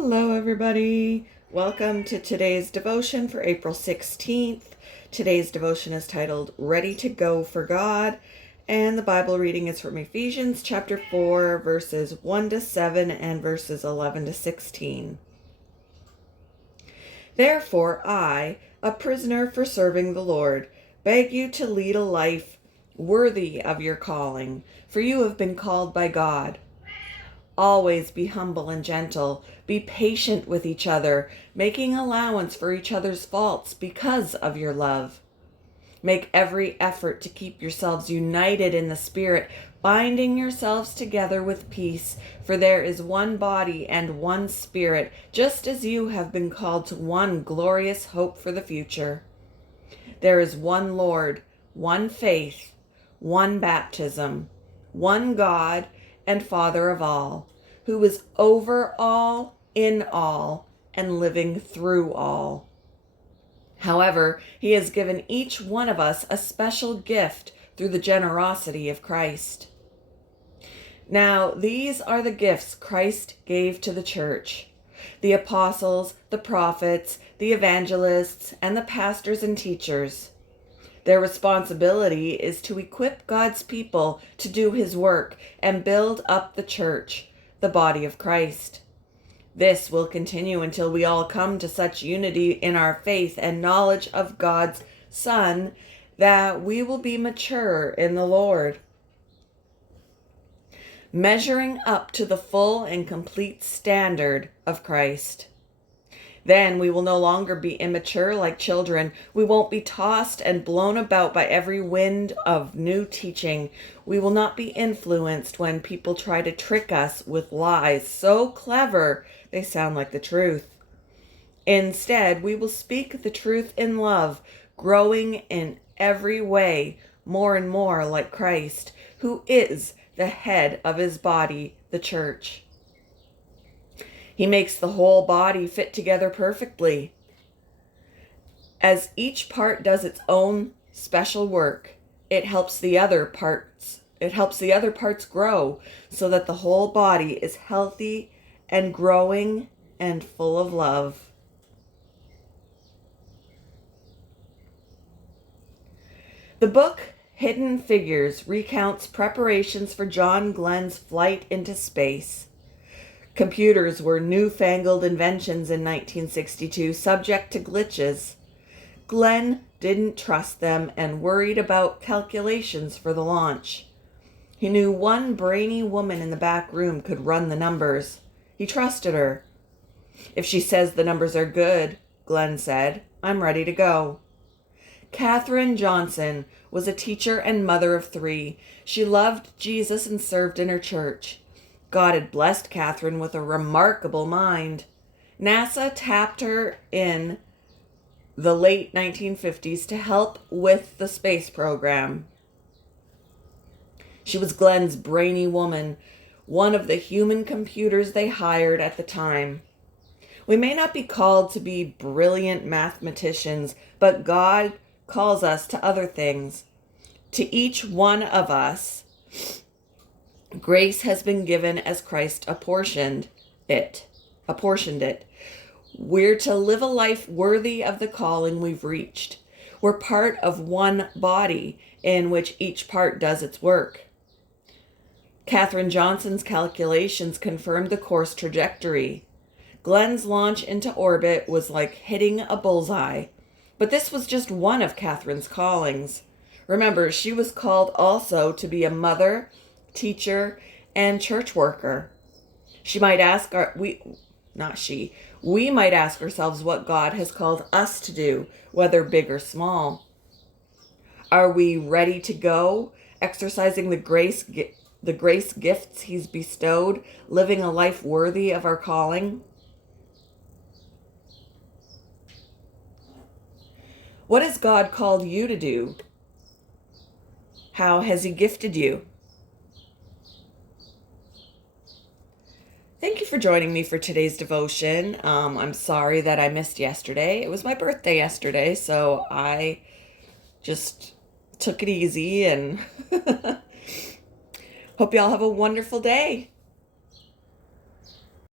Hello, everybody. Welcome to today's devotion for April 16th. Today's devotion is titled Ready to Go for God, and the Bible reading is from Ephesians chapter 4, verses 1 to 7 and verses 11 to 16. Therefore, I, a prisoner for serving the Lord, beg you to lead a life worthy of your calling, for you have been called by God. Always be humble and gentle. Be patient with each other, making allowance for each other's faults because of your love. Make every effort to keep yourselves united in the Spirit, binding yourselves together with peace, for there is one body and one Spirit, just as you have been called to one glorious hope for the future. There is one Lord, one faith, one baptism, one God and Father of all, who is over all, in all, and living through all. However, he has given each one of us a special gift through the generosity of Christ. Now, these are the gifts Christ gave to the church: the apostles, the prophets, the evangelists, and the pastors and teachers. Their responsibility is to equip God's people to do his work and build up the church, the body of Christ. This will continue until we all come to such unity in our faith and knowledge of God's Son that we will be mature in the Lord, measuring up to the full and complete standard of Christ. Then we will no longer be immature like children. We won't be tossed and blown about by every wind of new teaching. We will not be influenced when people try to trick us with lies so clever they sound like the truth. Instead, we will speak the truth in love, growing in every way more and more like Christ, who is the head of his body, the church. He makes the whole body fit together perfectly. As each part does its own special work, it helps the other parts grow so that the whole body is healthy and growing and full of love. The book Hidden Figures recounts preparations for John Glenn's flight into space. Computers were newfangled inventions in 1962, subject to glitches. Glenn didn't trust them and worried about calculations for the launch. He knew one brainy woman in the back room could run the numbers. He trusted her. If she says the numbers are good, Glenn said, I'm ready to go. Katherine Johnson was a teacher and mother of 3. She loved Jesus and served in her church. God had blessed Katherine with a remarkable mind. NASA tapped her in the late 1950s to help with the space program. She was Glenn's brainy woman, one of the human computers they hired at the time. We may not be called to be brilliant mathematicians, but God calls us to other things. To each one of us, grace has been given as Christ apportioned it. We're to live a life worthy of the calling we've reached. We're part of one body in which each part does its work. Katherine Johnson's calculations confirmed the course trajectory. Glenn's launch into orbit was like hitting a bullseye. But this was just one of Katherine's callings. Remember, she was called also to be a mother, teacher, and church worker. We might ask ourselves what God has called us to do, whether big or small. Are we ready to go, exercising the grace gifts he's bestowed, living a life worthy of our calling? What has God called you to do? How has he gifted you? Thank you for joining me for today's devotion. I'm sorry that I missed yesterday. It was my birthday yesterday, so I just took it easy and hope y'all have a wonderful day.